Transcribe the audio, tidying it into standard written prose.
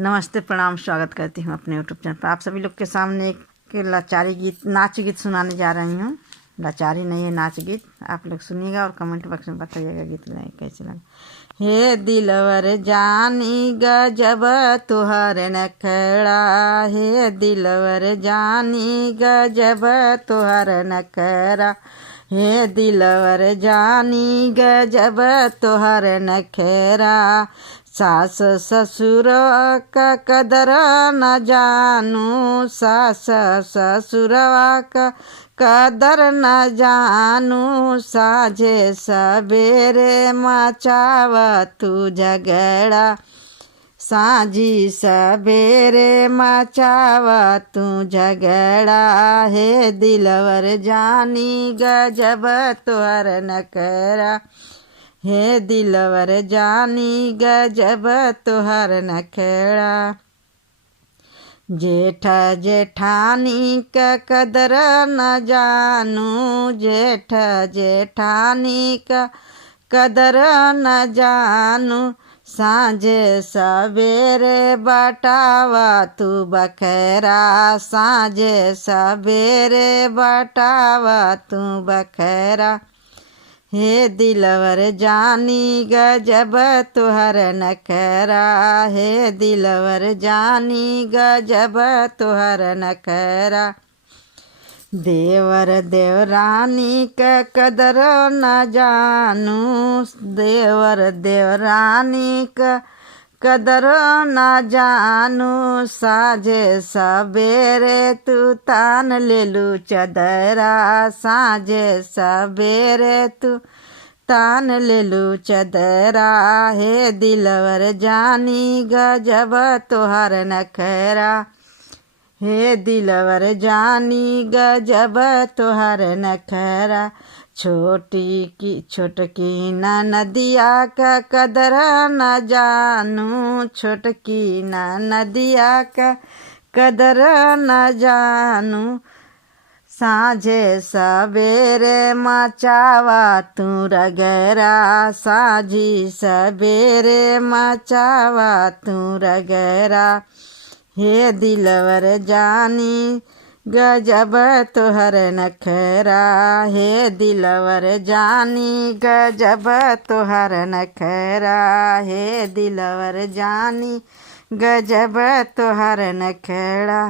नमस्ते, प्रणाम, स्वागत करती हूँ अपने यूट्यूब चैनल पर। आप सभी लोग के सामने एक लाचारी गीत, नाच गीत सुनाने जा रही हूँ। लाचारी नहीं है, नाच गीत। आप लोग सुनिएगा और कमेंट बॉक्स में बताइएगा गीत कैसे लगा। हे दिलवर जानी गजब तुहर नखड़ा, हे दिलवर जानी गजब तुहर नखड़ा, हे दिलवर जानी गजब तुहर नखरा। सास ससुर का कदर न जानू, सास ससुरवा का कदर न जानू, साझे सवेरे मचाव तू झगड़ा, साझी सवेरे मचाव तू झगड़ा। हे दिलवर जानी गजब तुहर नखरा, हे दिलवर जानी गजब तुहर नखड़ा। जेठ जेठानी का कदर न जानू, जेठ जेठानी का कदर न जानू, साँझे सवेरे बटावा तू बखरा, साँझे सवेरे बटावा तू बखरा। हे दिलवर जानी गजब तुहर नखरा, हे दिलवर जानी गजब तुहर नखरा। देवर देवरानी का कदर न जानू, देवर देवरानी का कदर न जानू, साझे सवेरे तू तान ले लू चदरा, साझे सवेरे तू तान ले लू चदरा। हे दिलवर जानी गजब तुहर नखरा, हे दिलवर जानी गजब तुहर नखरा। छोटकी नदिया का कदर न जानू, छोटकी नदिया का कदर न जानू, साँझे सवेरे मचावा तू रगरा, साझी सवेरे मचावा तू रगरा। हे दिलवर जानी गजब तुहर नखरा, हे दिलवर जानी गजब तुहर नखरा, हे दिलवर जानी गजब तुहर नखरा।